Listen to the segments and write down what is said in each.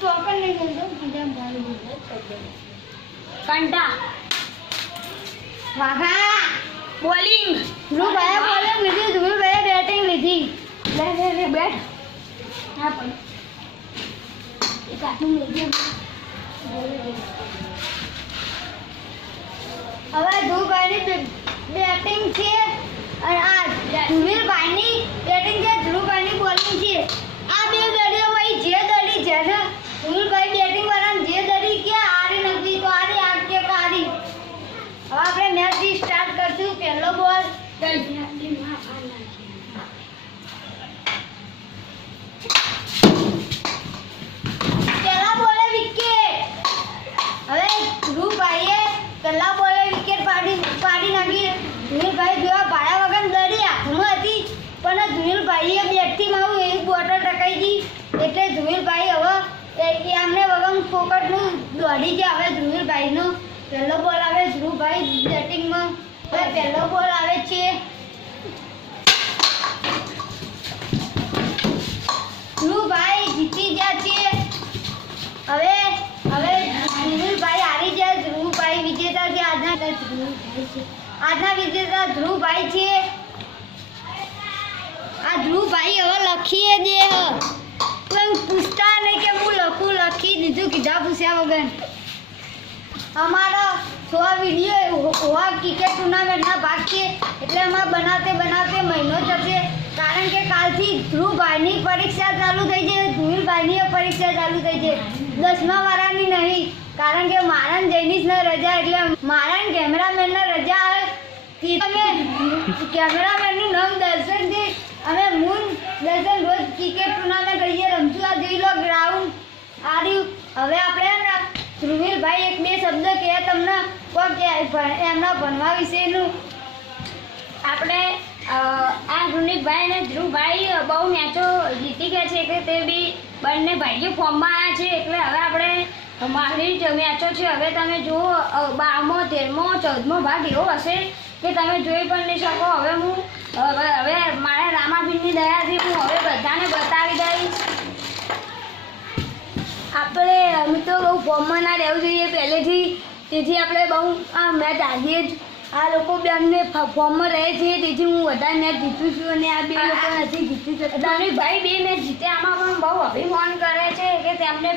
તો પણ નહીં ગયો બીજા ભાઈ કંટા વાઘા બોલિંગ ધ્રુવભાઈએ બોલિંગ લીધી, ધ્રુવભાઈએ બેટિંગ લીધી. લે બેટ હા પણ એક હાથનું લીધી. હવે ધ્રુવભાઈની બેટિંગ છે અને આ ધ્રુવીલભાઈની બેટિંગ છે, ધ્રુવભાઈની બોલિંગ છે. આ બે દડીઓમાં જે દડી જેને ધ્રુવીલભાઈ બેટિંગ વાળાને જે દડી કે આરી નથી તો આરી આ કે કારી. હવે આપણે મેચ સ્ટાર્ટ કરશું. પહેલો બોલ પહેલા બોલે વિકેટ. હવે ધ્રુવભાઈએ પહેલા બોલે વિકેટ પાડી નાખી. ધ્રુવીલભાઈ જેવા ભાડા વગર દડી હાથમાં હતી પણ ધ્રુવીલભાઈએ બેટથી મારું એવી બોટલ ટકાઈ ગઈ એટલે ધ્રુવીલભાઈ હવે એમને વગર ફોકટનું દોડી ગયા. હવે ધ્રુવીલભાઈનો પહેલો બોલ આવે. ધ્રુવભાઈ બેટિંગમાં હવે પહેલો બોલ આવે છે. ધ્રુવભાઈ જીતી ગયા છે. હવે ધ્રુવીલભાઈ હારી ગયા. ધ્રુવભાઈ વિજેતા છે. આજના વિજેતા ધ્રુવભાઈ છે. આ ધ્રુવભાઈ હવે લખીએ દે. કોઈ પૂછતા નહીં કે હું લખી દીધું કીધા પૂછ્યા વગર. અમારા 100 વિડીયો હોવા ક્રિકેટ ટુર્નામેન્ટના ભાગ છે એટલે અમારે બનાવતે મહિનો જશે. કારણ કે કાલથી ધ્રુવભાઈની પરીક્ષા ચાલુ થઈ છે, ધ્રુવીલભાઈની પરીક્ષા ચાલુ થઈ છે. 10મા વાળાની નહીં, કારણ કે મારા જૈનિશને રજા એટલે મારા કેમેરામેનને રજા આવે. અમે કેમેરામેનનું નામ દર્શન છે. અમે મૂન દર્શન રોજ ક્રિકેટ ટુર્નામેન્ટ રહીએ રમશું. આ જોઈ લો ગ્રાઉન્ડ આર્યું. હવે આપણે ધ્રુવીલભાઈ એક બે શબ્દ કહે તમને એમના ભણવા વિશેનું. આપણે આ ગુનિકભાઈ અને ધ્રુવભાઈ બહુ મેચો જીતી ગયા છે કે તે બી બંને ભાઈઓ ફોર્મમાં આવ્યા છે એટલે હવે આપણે મારી જ મેચો છે. હવે તમે જુઓ 12મો 13મો 14મો ભાગ એવો હશે કે તમે જોઈ પણ નહીં શકો. હવે મારા રામાભીની દયાથી હું હવે બધાને બતાવી દઈશ. આપણે અમે તો બહુ ફોર્મમાં ના રહેવું જોઈએ પહેલેથી, તેથી આપણે બહુ આ મેચ હારીએ જ. આ લોકો બેને ફોર્મમાં રહે છે તેથી હું વધારે મેચ જીતું છું અને આ બે લોકો નથી જીતી શકતા. ભાઈ 2 મેચ જીતે આમાં પણ બહુ અભિમાન કરે છે કે તેમને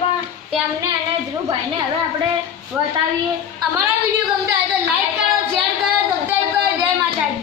અને ધ્રુવભાઈને હવે આપણે બતાવીએ. અમારા વિડીયો ગમતા હોય તો લાઈક